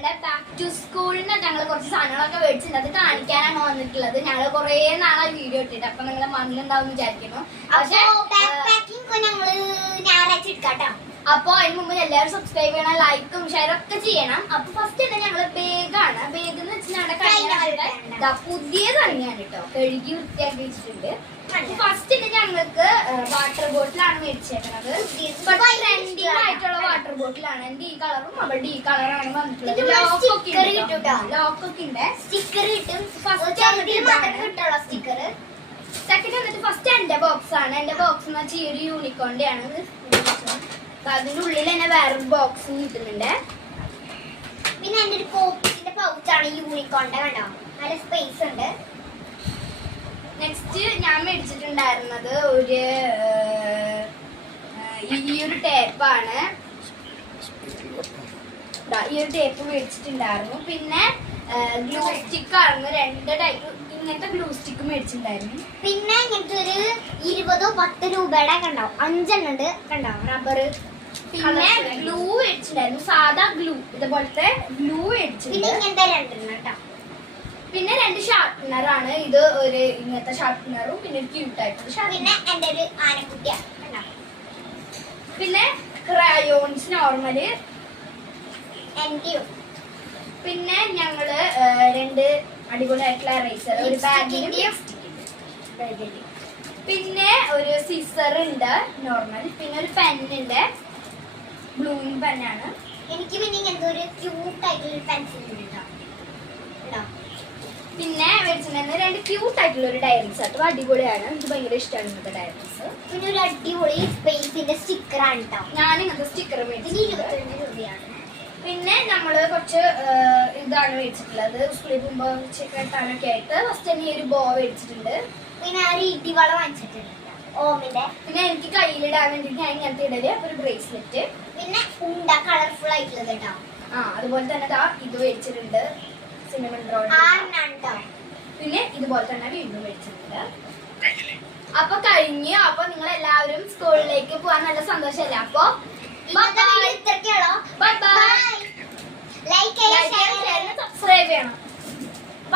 ഞങ്ങളുടെ back to സ്കൂളിന് ഞങ്ങൾ കുറച്ച് സാധനങ്ങളൊക്കെ മേടിച്ചിട്ടുണ്ട്. അത് കാണിക്കാനാണ് വന്നിട്ടുള്ളത്. ഞങ്ങൾ കുറെ നാളെ വീഡിയോ ഇട്ടിട്ട്, അപ്പൊ നിങ്ങൾ മണ്ണിലുണ്ടാവും വിചാരിക്കുന്നു. പക്ഷേ ഞങ്ങള് ഞായറാഴ്ച എടുക്കാട്ടോ. അപ്പൊ അതിന് മുമ്പ് എല്ലാവരും സബ്സ്ക്രൈബ് ചെയ്യണം, ലൈക്കും ഷെയറും ഒക്കെ ചെയ്യണം. അപ്പൊ ഫസ്റ്റ് തന്നെ ഞങ്ങള് ബേഗാണ്. ബേഗ് എന്ന് വെച്ചാൽ ഞങ്ങളുടെ കഴിഞ്ഞ പുതിയത് തന്നെയാണ് കേട്ടോ, കഴുകി വൃത്തിയാക്കി വെച്ചിട്ടുണ്ട്. ഫസ്റ്റ് തന്നെ ഞങ്ങൾക്ക് വാട്ടർ ബോട്ടിലാണ് മേടിച്ചേക്കുന്നത്. ട്രെൻഡിങ് ആയിട്ടുള്ള വാട്ടർ ബോട്ടിലാണ്. എന്റെ ഈ കളറും അവളുടെ ഈ കളറാണ് വന്നിട്ടുള്ളത്. ലോക്കൊക്കെ ഉണ്ട്, സ്റ്റിക്കർ കിട്ടും. സ്റ്റിക്കർ സെക്കൻഡ് വന്നിട്ട് ഫസ്റ്റ് എന്റെ ബോക്സ് ആണ്. എന്റെ ബോക്സ് എന്ന് വെച്ചാൽ ഈ ഒരു യൂണിക്കോണിന്റെ ആണ്. അതിന്റെ ഉള്ളിൽ തന്നെ വേറൊരു ബോക്സും കിട്ടുന്നുണ്ട്. പിന്നെ എന്റെ ഒരു കോപ്പിന്റെ പൗച്ചാണ് യൂണിക്കോണിന്റെ, കണ്ടോ നല്ല സ്പേസ് ഉണ്ട്. നെക്സ്റ്റ് ഞാൻ മേടിച്ചിട്ടുണ്ടായിരുന്നത് ഒരു ഈ ഒരു ടേപ്പാണ്. ഈ ഒരു ടേപ്പ് മേടിച്ചിട്ടുണ്ടായിരുന്നു. പിന്നെ ഗ്ലൂ സ്റ്റിക്ക് ആയിരുന്നു. 2 ടൈപ്പ് ഇങ്ങനത്തെ ഗ്ലൂ സ്റ്റിക്ക് മേടിച്ചിട്ടുണ്ടായിരുന്നു. പിന്നെ ഇങ്ങനത്തെ ഒരു 20-10 രൂപയുടെ കണ്ടോ 5 എണ്ണം ഉണ്ട്, കണ്ടോ റബ്ബർ. പിന്നെ ഗ്ലൂ മേടിച്ചിട്ടുണ്ടായിരുന്നു, സാധാ ഗ്ലൂ, ഇതുപോലത്തെ ഗ്ലൂ മേടിച്ചിട്ടുണ്ട്. പിന്നെ ഇങ്ങനത്തെ 2 എണ്ണം കേട്ടോ. പിന്നെ 2 ഷാർപ്പനറാണ്. ഇത് ഒരു ഇങ്ങനത്തെ ഷാർപ്പനറും പിന്നെ ഒരു ക്യൂട്ടായിട്ടുള്ള. പിന്നെ എന്റെ ഒരു ആനക്കുട്ടിയാ കണ്ടോ. പിന്നെ ക്രയോൺസ് നോർമല് എന്റെയും. പിന്നെ ഞങ്ങള് 2 അടിപൊളിയായിട്ടുള്ള എറേസർ, ഒരു ബാഗിന്റെ. പിന്നെ ഒരു സിസർ ഉണ്ട് നോർമൽ. പിന്നെ ഒരു പെന്നുണ്ട്, ബ്ലൂയിങ് പെന്നാണ്. എനിക്ക് പിന്നെ ഇങ്ങനത്തെ ഒരു ക്യൂട്ട് ആയിട്ടുള്ള ഒരു പെൻസിൽ ഉണ്ട് കേട്ടോ. പിന്നെ മേടിച്ചിട്ടുണ്ടായിരുന്ന 2 ക്യൂട്ട് ആയിട്ടുള്ള ഒരു ഡയറീസ് ആട്ടോ, അടിപൊളിയാണ്. എനിക്ക് ഭയങ്കര ഇഷ്ടമാണ് ഇങ്ങനത്തെ ഡയറീസ്. പിന്നെ ഒരു അടിപൊളി സ്പേസിന്റെ സ്റ്റിക്കർ ആണ് കേട്ടോ. ഞാൻ ഇങ്ങനത്തെ സ്റ്റിക്കർ മേടിച്ചു. 22 രൂപയാണ്. പിന്നെ നമ്മള് കുറച്ച് ഇതാണ് മേടിച്ചിട്ടുള്ളത്, സ്കൂളിൽ പോകുമ്പോ കെട്ടാനൊക്കെ ആയിട്ട്. ഫസ്റ്റ് തന്നെ ഈ ഒരു ബോ മേടിച്ചിട്ടുണ്ട്. പിന്നെ ഒരു ഇടിവള വാങ്ങിച്ചിട്ടുണ്ട് ഓമിന്റെ. പിന്നെ എനിക്ക് കയ്യിലിടാൻ വേണ്ടി ഞാൻ ഇങ്ങനത്തെ ഇടല് ഒരു ബ്രേസ്ലെറ്റ്. പിന്നെ ഉണ്ട കളർഫുൾ ആയിട്ടുള്ളത് കേട്ടോ. അതുപോലെ തന്നെ ഇത് മേടിച്ചിട്ടുണ്ട്, സിനമൺ റോൾ. പിന്നെ ഇതുപോലെ തന്നെ വീണ്ടും മേടിച്ചിട്ടുണ്ട്. അപ്പൊ കഴിഞ്ഞു. അപ്പൊ നിങ്ങൾ എല്ലാവരും സ്കൂളിലേക്ക് പോകാൻ നല്ല സന്തോഷമല്ലേ? അപ്പൊ ഇത്രയ്ക്കുള്ളൂ. Bye bye. ലൈക്ക് ചെയ്യുക, സബ്സ്ക്രൈബ് ചെയ്യണം.